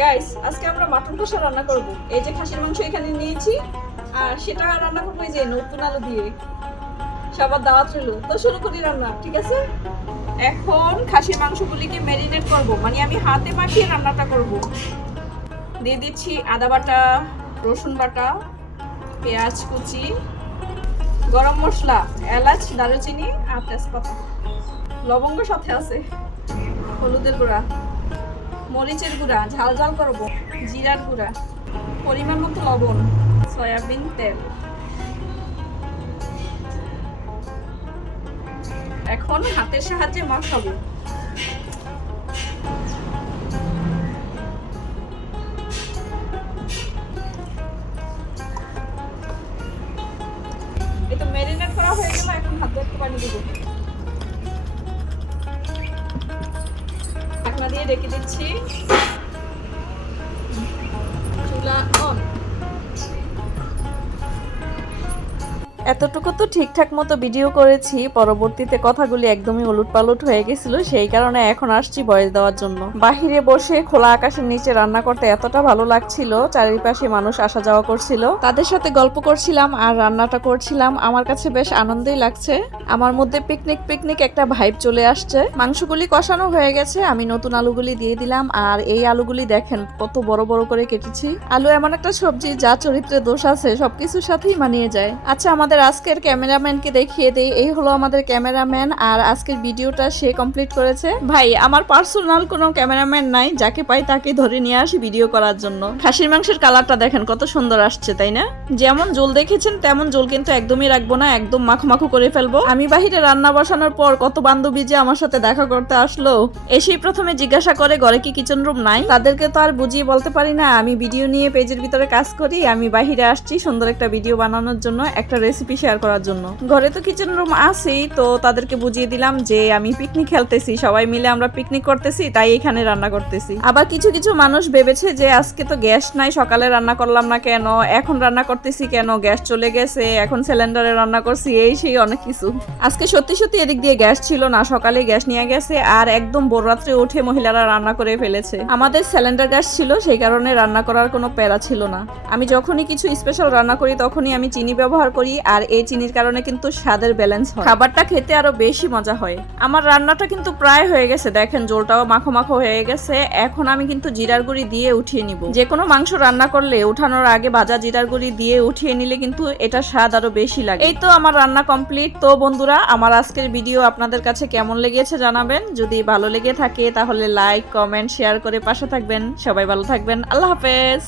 Guys আজকে আমরা mutton কষা রান্না করব। এই যে খাসির মাংস এখানে নিয়েছি, আর সেটা রান্না করব এই যে নতুন আলু দিয়ে। সবার দাওয়াত রইল। তো শুরু করি রান্না, ঠিক আছে? এখন খাসির মাংসগুলিকে ম্যারিনেট করব। মানে আমি হাতে মাখিয়ে রান্নাটা করব। দিয়ে দিচ্ছি আদা বাটা, রসুন বাটা, পেঁয়াজ কুচি, গরম মশলা, এলাচ, দারুচিনি আর তেজপাতা। লবঙ্গ সাথে আছে। হলুদের গুঁড়া। মরিচের গুঁড়া, ঝাল ঝাল করব জিরার গুঁড়া। পরিমাণ মতো লবণ, সয়াবিন, তেল। এখন হাতের সাহায্যে মাখাবো। এই তো ম্যারিনেট করা হয়ে গেল, এখন হাত ধরতে পানি দিব। দিয়ে রেখে দিচ্ছি। চুলা অন। এতটুকু তো ঠিকঠাক মতো ভিডিও করেছি, পরবর্তীতে কথাগুলি একদমই উলট পালট হয়ে গেছিল, সেই কারণে এখন আসছি বয়স দেওয়ার জন্য। বাহিরে বসে খোলা আকাশের নিচে রান্না করতে এতটা ভালো লাগছিল, চারিপাশে মানুষ আসা যাওয়া করছিল। তাদের সাথে গল্প করছিলাম আর রান্নাটা করছিলাম, আমার কাছে বেশ আনন্দই লাগছে। আমার মধ্যে পিকনিক পিকনিক একটা ভাইব চলে আসছে। মাংসগুলি কষানো হয়ে গেছে, আমি নতুন আলুগুলি দিয়ে দিলাম, আর এই আলুগুলি দেখেন কত বড় বড় করে কেটেছি। আলু এমন একটা সবজি যা চরিত্রে দোষ আছে, সবকিছুর সাথেই মানিয়ে যায়। আচ্ছা আমাদের আজকের ক্যামেরাম্যানকে দেখিয়ে দেই। এই হলো আমাদের ক্যামেরাম্যান আর আজকের ভিডিওটা সে কমপ্লিট করেছে। ভাই, আমার পার্সোনাল কোনো ক্যামেরাম্যান নাই, যাকে পাই তাকে ধরে নিয়ে আসি ভিডিও করার জন্য। খাসির মাংসের কালারটা দেখেন, কত সুন্দর আসছে, তাই না? যেমন জল দেখেছেন, তেমন জল কিন্তু একদমই রাখব না, একদম মাখো মাখো করে ফেলব। আমি বাহিরে রান্না বসানোর পর কত বান্ধবী যে আমার সাথে দেখা করতে আসলো, এসেই প্রথমে জিজ্ঞাসা করে, ঘরে কি কিচেন রুম নাই? তাদেরকে তো আর বুঝিয়ে বলতে পারি না। আমি ভিডিও নিয়ে পেজের ভিতরে কাজ করি, আমি বাহিরে আসছি সুন্দর একটা ভিডিও বানানোর জন্য, একটা রেসিপি শেয়ার করার জন্য। ঘরে তো কিচেন রুম আছেই, তো তাদেরকে বুঝিয়ে দিলাম যে আমি পিকনিক খেলতেছি, সবাই মিলে আমরা পিকনিক করতেছি, তাই এখানে রান্না করতেছি। আবার কিছু কিছু মানুষ ভেবেছে যে আজকে তো গ্যাস নাই, সকালে রান্না করলাম না কেন, এখন রান্না করতেছি কেন, গ্যাস চলে গেছে, এখন সিলিন্ডারে রান্না করছি, এই সেই অনেক কিছু। আজকে সত্যি সত্যি এদিক দিয়ে গ্যাস ছিল না, সকালে গ্যাস নিয়ে গেছে, আর একদম রাত্রে উঠে মহিলারা রান্না করে ফেলেছে। আমাদের সিলিন্ডার গ্যাস ছিল, সেই কারণে রান্না করার কোনো প্যারা ছিল না। আমি যখনই কিছু স্পেশাল রান্না করি, তখনই আমি চিনি ব্যবহার করি আর এই চিনির কারণে কিন্তু স্বাদের ব্যালেন্স হয়। খাবারটা খেতে আরও বেশি মজা হয়। আমার রান্নাটা কিন্তু প্রায় হয়ে গেছে, দেখেন জলটাও মাখো মাখো হয়ে গেছে। এখন আমি কিন্তু জিরার গুঁড়ি দিয়ে উঠিয়ে নিব। যে কোনো মাংস রান্না করলে উঠানোর আগে ভাজা জিরার গুঁড়ি দিয়ে উঠিয়ে নিলে কিন্তু এটা স্বাদ আরও বেশি লাগে। এই তো আমার রান্না কমপ্লিট তো বন্ধুরা, আমার আজকের ভিডিও আপনাদের কাছে কেমন লেগেছে জানাবেন। যদি ভালো লেগে থাকে তাহলে লাইক কমেন্ট শেয়ার করে পাশে থাকবেন। সবাই ভালো থাকবেন। আল্লাহ হাফেজ।